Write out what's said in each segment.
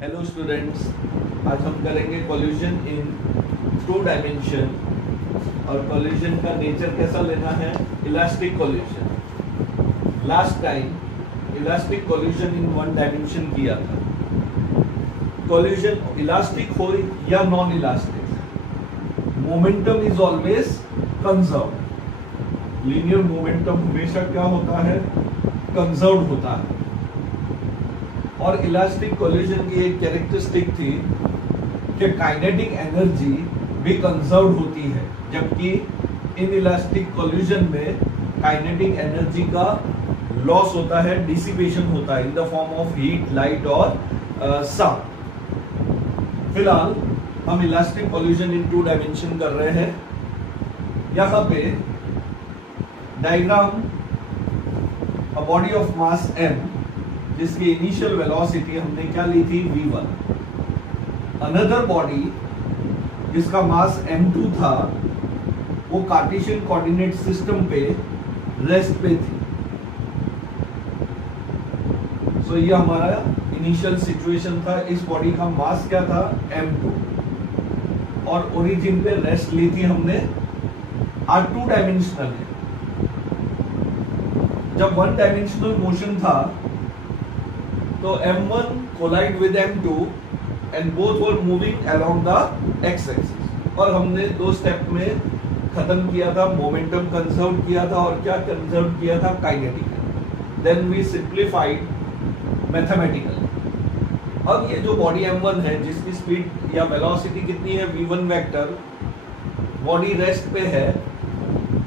Hello students, आज हम करेंगे कोलिजन इन 2 डायमेंशन। और कोलिजन का नेचर कैसा लेना है? Elastic collision. Last time elastic collision इन 1 डायमेंशन किया था। कोलिजन इलास्टिक हो या non elastic, momentum is always conserved. Linear momentum हमेशा क्या होता है? कंजर्व्ड होता है। और इलास्टिक कोलिजन की एक कैरेक्टरिस्टिक थी कि काइनेटिक एनर्जी भी कंजर्व्ड होती है, जबकि इन इलास्टिक कोलिजन में काइनेटिक एनर्जी का लॉस होता है, डिसिपेशन होता है in the form of heat, light और साउंड। फिलहाल हम इलास्टिक कोलिजन इन 2 डायमेंशन कर रहे हैं। यहां पे diagram, a body of mass m जिसकी इनिशियल वेलोसिटी हमने क्या ली थी? v1। अनदर बॉडी जिसका मास m2 था, वो कार्टेशियन कोऑर्डिनेट सिस्टम पे रेस्ट पे थी। सो ये हमारा इनिशियल सिचुएशन था। इस बॉडी का मास क्या था? m2, और ओरिजिन पे रेस्ट ली थी हमने। आज 2 डायमेंशनल है। जब 1 डायमेंशनल मोशन था तो m1 collide with m2 and both were moving along the x axis. और हमने 2 स्टेप में खत्म किया था, मोमेंटम कंजर्व किया था और क्या कंजर्व किया था? Kinetic. Then we simplified mathematically. अब ये जो बॉडी m1 है, जिसकी स्पीड या वेलोसिटी कितनी है? v1 वेक्टर, बॉडी रेस्ट पे है,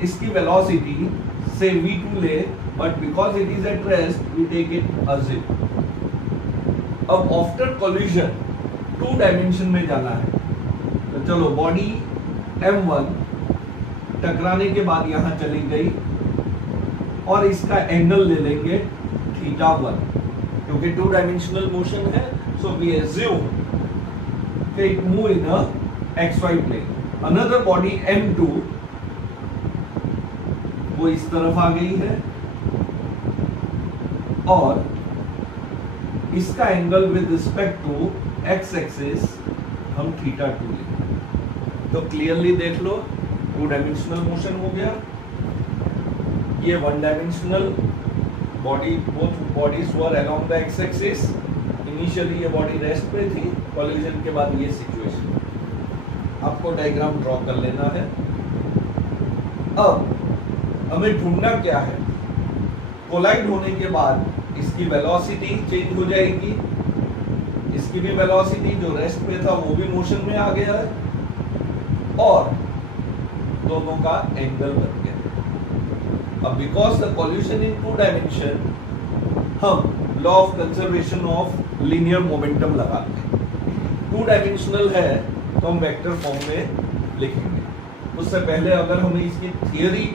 इसकी वेलोसिटी से v2 ले, but because it is at rest we take it as 0। अब आफ्टर कोलिजन 2 डायमेंशन में जाना है, तो चलो बॉडी m1 टकराने के बाद यहां चली गई और इसका एंगल ले लेंगे θ1, क्योंकि 2 डायमेंशनल मोशन है। सो वी एज्यूम कि it move in a xy plane. Another body m2 वो इस तरफ आ गई है और इसका angle with respect to x axis हम θ2 लेंगे। तो क्लियरली देख लो, 2 डायमेंशनल मोशन हो गया। ये 1 dimensional body, both bodies were along the x axis. Initially ये बॉडी रेस्ट पे थी, कोलिजन के बाद ये सिचुएशन। आपको डायग्राम ड्रॉ कर लेना है। अब हमें ढूंढना क्या है? कोलाइड होने के बाद इसकी वेलोसिटी चेंज हो जाएगी, इसकी भी वेलोसिटी जो रेस्ट पे था वो भी मोशन में आ गया है और दोनों का एंगल बन गया। अब because the collision in 2 dimension, हम law of conservation of linear momentum लगाते हैं। 2 डायमेंशनल है तो हम वेक्टर फॉर्म में लिखेंगे। उससे पहले अगर हमें इसकी थियरी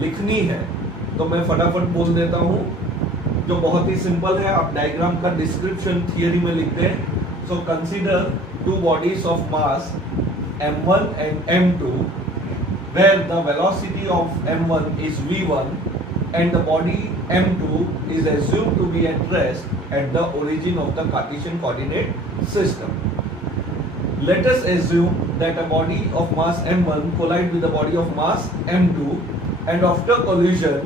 लिखनी है तो मैं फटाफट बोल देता हूं, जो बहुत ही सिंपल है। आप डायग्राम का डिस्क्रिप्शन थियरी में लिखते हैं। So consider 2 bodies of mass m1 and m2 where the velocity of m1 is v1 and the body m2 is assumed to be at rest at the origin of the Cartesian coordinate system. Let us assume that a body of mass m1 collides with a body of mass m2 and after collision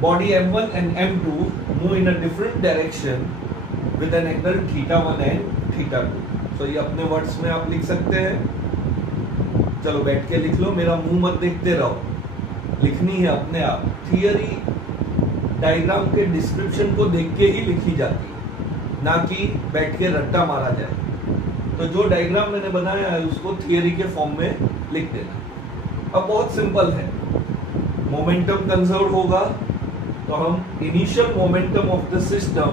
body m1 and m2 move in a different direction with an angle θ1 and θ2। so ये अपने words में आप लिख सकते हैं। चलो बैठ के लिख लो, मेरा मुंह मत देखते रहो, लिखनी है अपने आप। थियरी डायग्राम के डिस्क्रिप्शन को देख के ही लिखी जाती है, ना कि बैठ के रट्टा मारा जाए। तो जो डायग्राम मैंने बनाया है उसको थियरी के फॉर्म में लिख देना। अब बहुत सिंपल है, मोमेंटम कंजर्व होगा तो हम initial momentum of the system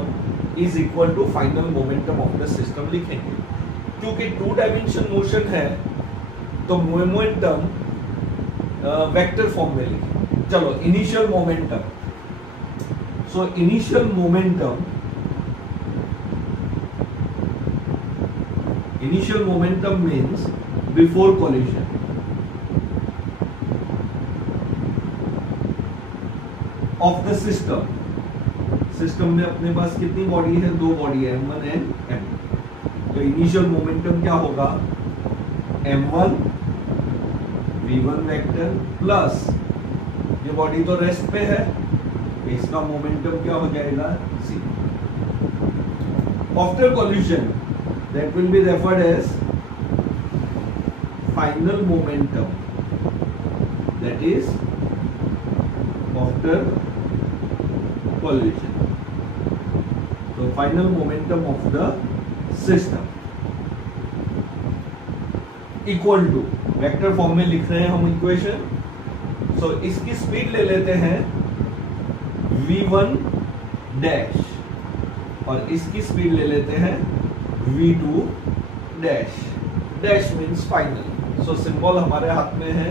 is equal to final momentum of the system लिखेंगे। क्योंकि 2 डायमेंशन मोशन है तो मोमेंटम वेक्टर फॉर्म में लिखेंगे। चलो initial momentum. So initial momentum means before collision. Of the system में अपने पास कितनी बॉडी है? 2 बॉडी है, m1 एंड m2। तो इनिशियल मोमेंटम क्या होगा, m1 v1 वेक्टर प्लस ये बॉडी तो रेस्ट पे है, इसका मोमेंटम क्या हो जाएगा, c. After collision that will be referred as final momentum, that is after collision. So final momentum of the system equal to, vector form में लिख रहे हैं हम इक्वेशन. सो इसकी स्पीड ले लेते हैं v1 डैश और इसकी स्पीड ले लेते हैं v2 dash. Dash means final. So symbol हमारे हाथ में है,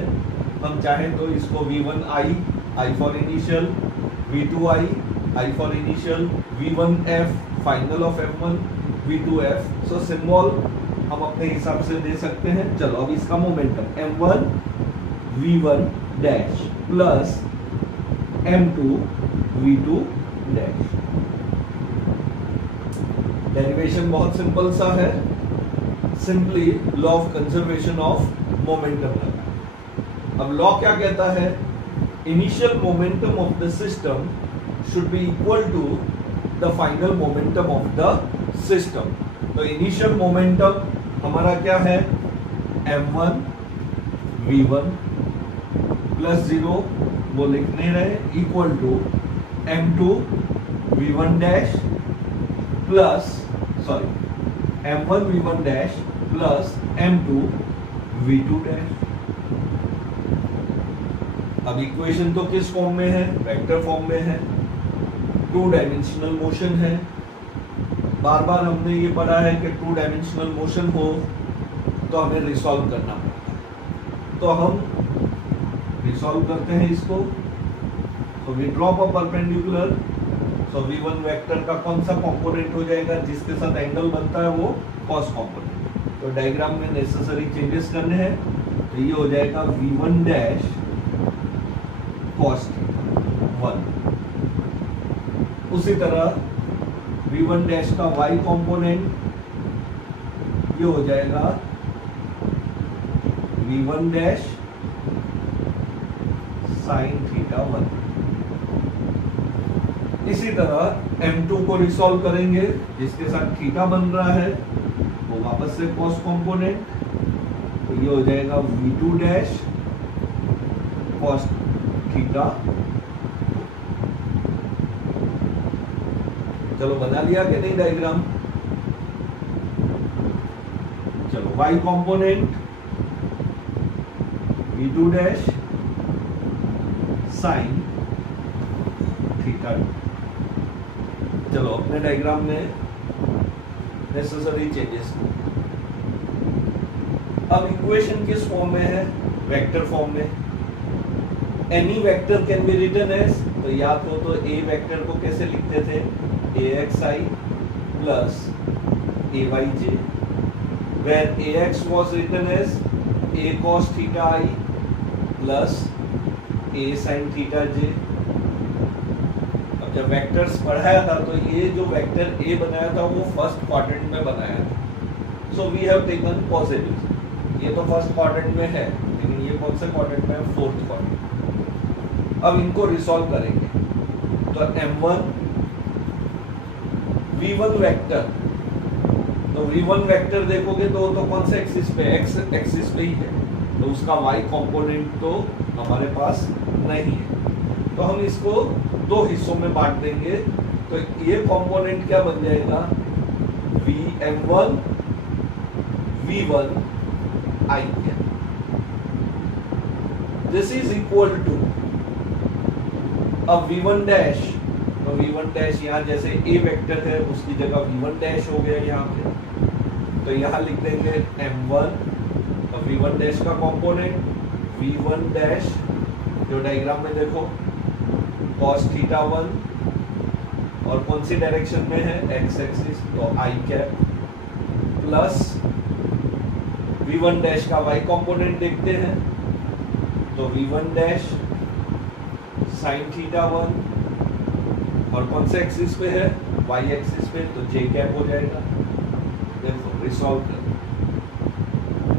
हम चाहें तो इसको v1i, i for initial, v2i, i for initial, v1f final of f1, v2f. So symbol हम अपने हिसाब से दे सकते हैं. चलो अब इसका momentum m1 v1 dash plus m2 v2 dash. Derivation बहुत सिंपल सा है, simply law of conservation of momentum लगा. अब लॉ क्या कहता है, initial momentum of the system should be equal to the final momentum of the system. तो initial momentum हमारा क्या है, m1 v1 प्लस 0 वो लिख नहीं रहे, equal to m2 v1 dash plus m1 v1 dash plus m2 v2 dash. अब equation तो किस फॉर्म में है, वेक्टर फॉर्म में है, 2 डायमेंशनल मोशन है. बार बार हमने ये पढ़ा है कि 2 डायमेंशनल मोशन हो तो हमें रिसॉल्व करना पड़ता है. तो हम रिसॉल्व करते हैं इसको. तो we drop a perpendicular. So v1 vector का कौन सा कंपोनेंट हो जाएगा, जिसके साथ एंगल बनता है वो कॉस कंपोनेंट. तो डायग्राम में नेसेसरी चेंजेस करने हैं. तो ये हो जाएगा v1 डैश कॉस 1. उसी तरह v1 डैश का y कंपोनेंट ये हो जाएगा v1 डैश साइन थीटा 1. इसी तरह m2 को रिसॉल्व करेंगे, जिसके साथ थीटा बन रहा है वो वापस से कॉस कंपोनेंट. तो ये हो जाएगा v2 डैश कॉस थीटा. चलो बना लिया कि नहीं डायग्राम. चलो y component v2 dash sine theta. चलो अपने डायग्राम में नेसेसरी चेंजेस. अब इक्वेशन किस फॉर्म में है, वेक्टर फॉर्म में. Any vector can be written as, तो याद हो तो ए वेक्टर को कैसे लिखते थे, axi plus ayj, where ax was written as a cos theta I plus a sin theta j. जब वेक्टर्स पढ़ाया था तो ये जो वेक्टर ए बनाया था वो फर्स्ट क्वाड्रेंट में बनाया था. So we have taken positive. ये तो फर्स्ट क्वाड्रेंट में है, लेकिन ये कौन से क्वाड्रेंट में है, फोर्थ क्वाड्रेंट. अब इनको रिसॉल्व करेंगे. तो m1 v1 वेक्टर, तो v1 वेक्टर देखोगे तो कौन से एक्सिस पे, एक्स एक्सिस पे ही है. तो उसका y कंपोनेंट तो हमारे पास नहीं है. तो हम इसको 2 हिस्सों में बांट देंगे. तो ये कंपोनेंट क्या बन जाएगा, m1 v1 i. This is equal to, अब v1 डैश, तो v1 डैश यहाँ जैसे a वेक्टर है उसकी जगह v1 डैश हो गया यहाँ पे. तो यहाँ लिख देंगे m1, तो v1 डैश का कंपोनेंट v1 डैश, जो डायग्राम में देखो cos थीटा 1 और कौन सी डायरेक्शन में है, x एक्सिस, तो i cap plus v1 dash का y कंपोनेंट देखते हैं. तो v1 डैश साइन थीटा 1 और कौन से एक्सिस पे है, y एक्सिस पे, तो j कैप हो जाएगा. देखो रिसॉल्व कर।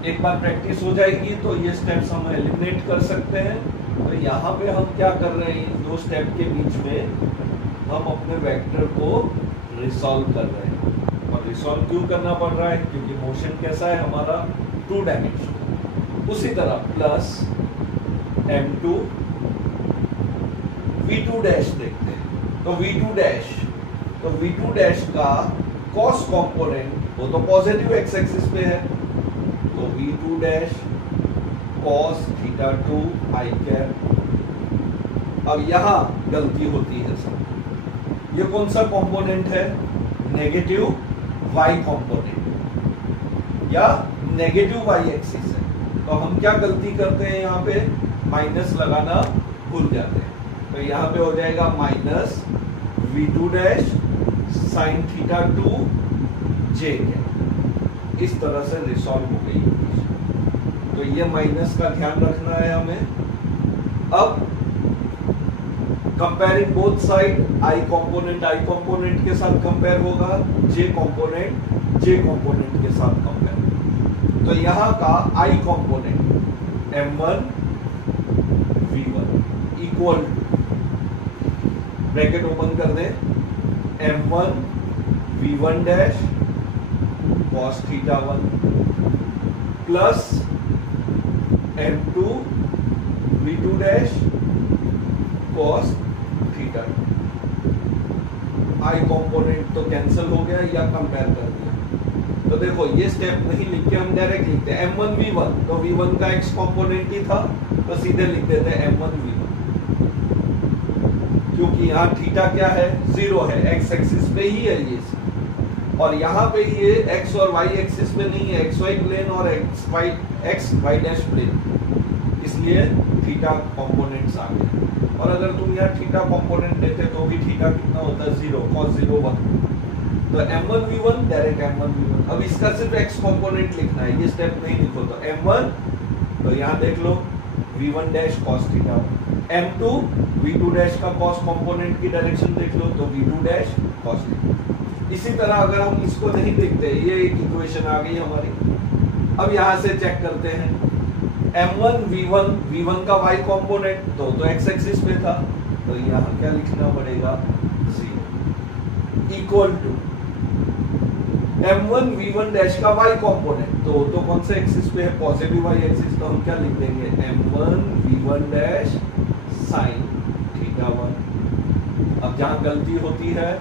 एक बार प्रैक्टिस हो जाएगी तो ये स्टेप्स हम एलिमिनेट कर सकते हैं। तो यहाँ पे हम क्या कर रहे हैं, इन दो स्टेप के बीच में हम अपने वेक्टर को रिसॉल्व कर रहे हैं। और रिसॉल्व क्यों करना पड़ रहा है, क्योंकि मोशन कैसा है हमारा 2 डायमेंशनल। उसी तरह प्लस m2 v2 डैश देखते हैं। तो v2 डैश का कॉस कंपोनेंट वो तो पॉजिटिव एक्स एक्सिस पे है, तो v2 डैश कॉस थीटा 2 आई कैप। अब यहां गलती होती है सब, ये कौन सा कंपोनेंट है, नेगेटिव y कंपोनेंट या नेगेटिव y एक्सिस है। तो हम क्या गलती करते हैं, यहाँ पे माइनस लगाना भूल जाते हैं। तो यहाँ पे हो जाएगा minus v2 dash sine theta 2 j cap. इस तरह से रिसॉल्व हो गई। तो ये माइनस का ध्यान रखना है हमें। अब comparing both side, i component के साथ कंपेयर होगा, j कंपोनेंट के साथ कंपेयर। तो यहाँ का i component m1 v1 equal bracket open कर दे, m1 v1 dash cos theta 1 plus m2 v2 dash cos theta. i component तो कैंसिल हो गया या कंपेयर कर दिया। तो देखो ये स्टेप नहीं लिख के हम डायरेक्ट लिखते हैं m1 v1, तो v1 का x कंपोनेंट ही था तो सीधे लिख देते हैं m1 v1, क्योंकि यहाँ थीटा क्या है, 0 है, x एक्सिस पे ही है ये, और यहाँ पे ये x और y एक्सिस पे नहीं है, xy प्लेन और xy डैश प्लेन, इसलिए थीटा कंपोनेंट्स आ गए। और अगर तुम यहाँ थीटा कंपोनेंट देते तो भी थीटा कितना होता है, 0, cos 0 1। तो m1 v1 direct m1 v1। अब इसका सिर्फ x कंपोनेंट लिखना है, ये स्टेप नहीं लिखो। तो m1, तो यहाँ देख लो v1 dash cos theta 1, m2 v2 dash का cos कंपोनेंट की डायरेक्शन देख लो, तो v2 डैश cos थीटा। इसी तरह अगर हम इसको नहीं देखते, ये एक इक्वेशन आ गई हमारी। अब यहाँ से चेक करते हैं, m1 v1 का y कंपोनेंट तो x एक्सिस पे था, तो यहाँ क्या लिखना पड़ेगा, 0 equal to m1 v1 dash का y कंपोनेंट तो कौन से एक्सिस पे है, पॉजिटिव y एक्सिस, तो हम क्या लिख देंगे, m1 v1 dash sine theta 1। अब जहां गलती होती है,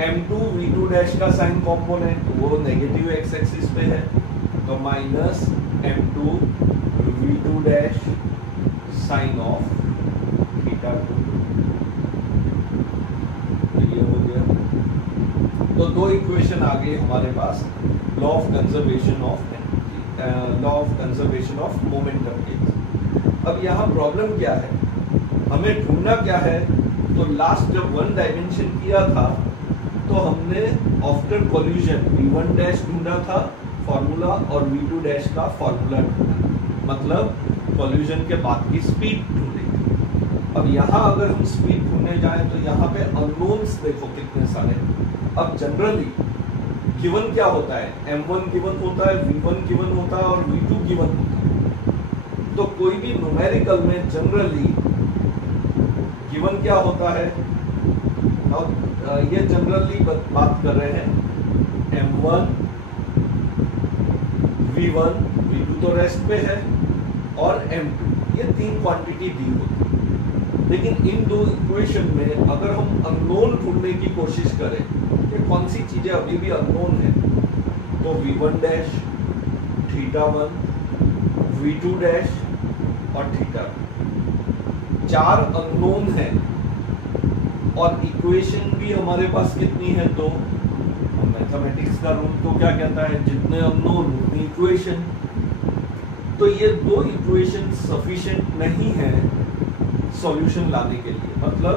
m2 v2 डैश का साइन कंपोनेंट वो नेगेटिव x एक्सिस पे है, तो minus m2 v2 dash sign of theta 2। तो ये हो गया। तो दो इक्वेशन आ गई हमारे पास, law of conservation of momentum के। अब यहाँ प्रॉब्लम क्या है, हमें ढूंढना क्या है, तो लास्ट जब 1 डायमेंशन किया था तो हमने आफ्टर कोलिजन v1 डैश ढूंढा था फॉर्मूला और v2 डैश का फॉर्मूला ढूंढा, मतलब कोलिजन के बाद की स्पीड ढूंढी। अब यहाँ अगर हम स्पीड ढूंढने जाएं तो यहाँ पे अननोन्स देखो कितने सारे। अब जनरली गिवन क्या होता है, m1 गिवन होता है, v1 गिवन होता है और v2 गिवन होता है। तो कोई भी न्यूमेरिकल में जनरली गिवन क्या होता है, और ये जनरली बात कर रहे हैं, m1 v1 v2 तो रेस्ट पे है और m2, ये 3 क्वांटिटी दी होती है। लेकिन इन दो इक्वेशन में अगर हम अननोन ढूंढने की कोशिश करें कि कौन सी चीजें अभी भी अननोन है, तो v1 dash theta 1, v2 dash और थीटा 2, 4 अननोन है। और इक्वेशन भी हमारे पास कितनी है, 2। मैथमेटिक्स का रूल तो क्या कहता है, जितने अननोन उतनी इक्वेशन। तो ये 2 इक्वेशन सफिशिएंट नहीं है सॉल्यूशन लाने के लिए, मतलब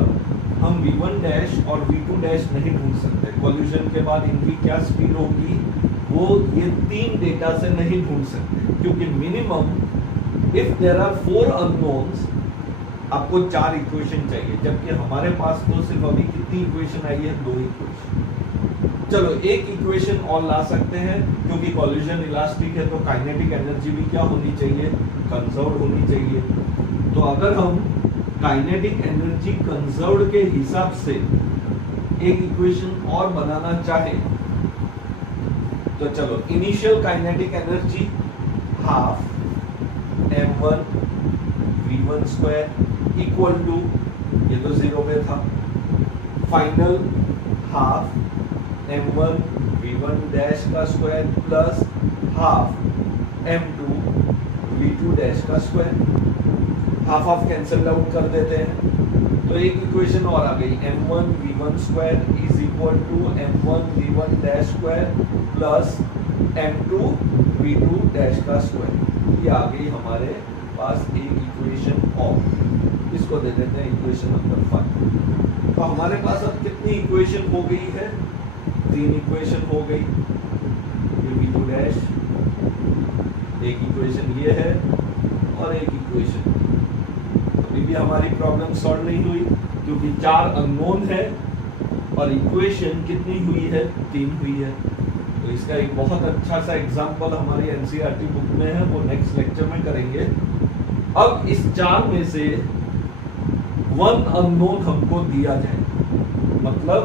हम v1 डैश और v2 डैश नहीं ढूंढ सकते। कोलिजन के बाद इनकी क्या स्पीड होगी वो ये 3 डेटा से नहीं ढूंढ सकते, क्योंकि minimum if there are 4 unknowns आपको 4 इक्वेशन चाहिए, जबकि हमारे पास तो सिर्फ अभी कितनी इक्वेशन आई है, 2 इक्वेशन। चलो एक इक्वेशन और ला सकते हैं, क्योंकि कॉलिजन इलास्टिक है तो काइनेटिक एनर्जी भी क्या होनी चाहिए, कंजर्व होनी चाहिए। तो अगर हम काइनेटिक एनर्जी कंजर्व के हिसाब से एक इक्वेशन और बनाना चाहे तो चलो, initial kinetic energy half m1 v1 square equal to, ये तो 0 पे था, final half m1 v1 dash का square plus half m2 v2 dash का square. Half half cancel out कर देते हैं तो एक इक्वेशन और आ गई, m1 v1 square is equal to m1 v1 dash square plus m2 v2 dash का स्क्वायर। ये आ गई हमारे पास एक इक्वेशन और, इसको दे देते हैं इक्वेशन नंबर 5। तो हमारे पास अब कितनी इक्वेशन हो गई है, 3 इक्वेशन हो गई। ये v2 डैश, एक इक्वेशन ये है और एक इक्वेशन। अभी भी हमारी प्रॉब्लम सॉल्व नहीं हुई क्योंकि 4 अननोन है और इक्वेशन कितनी हुई है, 3 हुई है। तो इसका एक बहुत अच्छा सा एग्जांपल हमारी एनसीईआरटी बुक में है, वो नेक्स्ट लेक्चर में करेंगे। अब इस 4 में से 1 अननोन हमको दिया जाए, मतलब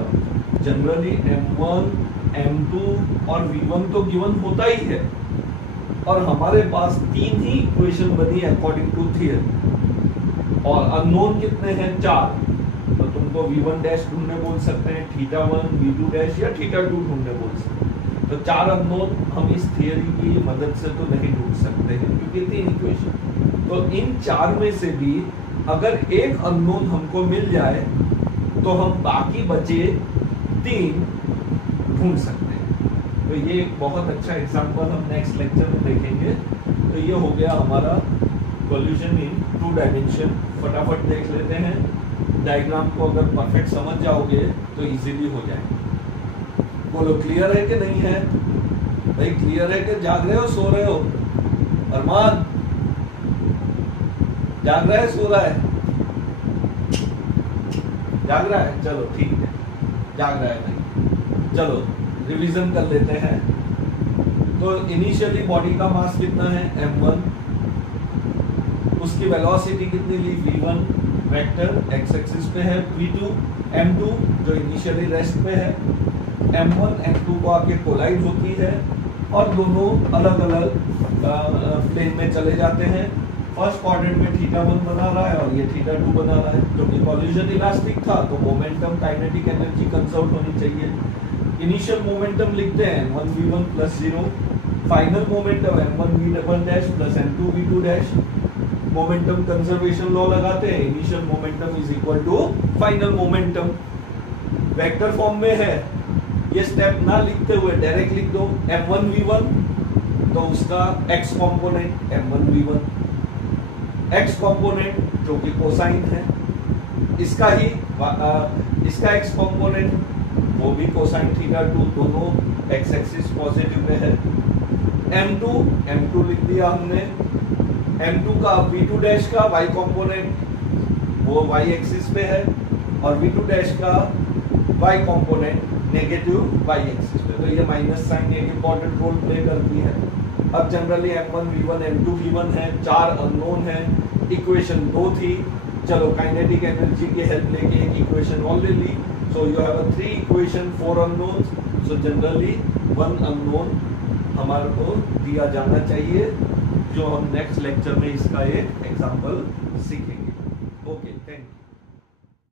जनरली m1, m2 और v1 तो गिवन होता ही है और हमारे पास 3 ही इक्वेशन बनी अकॉर्डिंग टू थियरी और अननोन कितने हैं, 4। तो तुमको v1 डैश ढूंढने बोल सकते हैं, θ1 v2 डैश या θ2 ढूंढने बोल सकते हैं। तो 4 अननोन हम इस थियरी की मदद से तो नहीं ढूंढ सकते हैं क्योंकि 3 इक्वेशन। तो इन 4 में से भी अगर एक अननोन हमको मिल जाए तो हम बाकी बचे 3 ढूंढ सकते हैं। तो ये एक बहुत अच्छा एग्जांपल हम नेक्स्ट लेक्चर में देखेंगे। तो ये हो गया हमारा सॉल्यूशन इन 2 डायमेंशन। फटाफट देख लेते हैं, डायग्राम को अगर परफेक्ट समझ जाओगे तो इजीली हो जाएगा। बोलो क्लियर है कि नहीं है भाई? क्लियर है कि जाग रहे हो, सो रहे हो? अरमान जाग रहा है, सो रहा है? जाग रहा है, चलो ठीक है, जाग रहा है भाई। चलो रिवीजन कर लेते हैं। तो इनिशियली बॉडी का मास कितना है, m1, उसकी वेलोसिटी कितनी ली, v1 वेक्टर एक्स एक्सिस पे है, v2 m2 जो इनिशियली रेस्ट पे है, m1 m2 को आके कोलाइड होती है और दोनों अलग अलग प्लेन में चले जाते हैं। फर्स्ट क्वाड्रेंट में θ1 बना रहा है और ये θ2 बना रहा है। क्योंकि कॉलिजन इलास्टिक था तो मोमेंटम काइनेटिक एनर्जी कंजर्व होनी चाहिए। इनिशियल मोमेंटम लिखते हैं m1v1 plus 0, final momentum m1v1 dash plus m2 v2 dash. Momentum conservation law लगाते हैं, initial momentum is equal to final momentum. Vector form में है, ये स्टेप ना लिखते हुए डायरेक्ट लिख दो m1v1 तो उसका x component m1v1, x component जो कि कोसाइन है, इसका ही इसका x कंपोनेंट वो भी कोसाइन θ2, दोनों x एक्सिस पॉजिटिव में है। m2 लिख दिया हमने, m2 का v2 डैश का y कंपोनेंट वो y एक्सिस पे है और v2 डैश का y component negative y axis पे। तो ये माइनस साइन एक इंपॉर्टेंट रोल प्ले करती है। अब generally m1 v1 m2 v1 है, 4 अननोन है, इक्वेशन 2 थी। चलो काइनेटिक एनर्जी की हेल्प लेके एक इक्वेशन और ले ली। So you have 3 equation 4 unknowns. So generally 1 unknown हमारे को दिया जाना चाहिए, जो हम नेक्स्ट लेक्चर में इसका एक एग्जांपल सीखेंगे।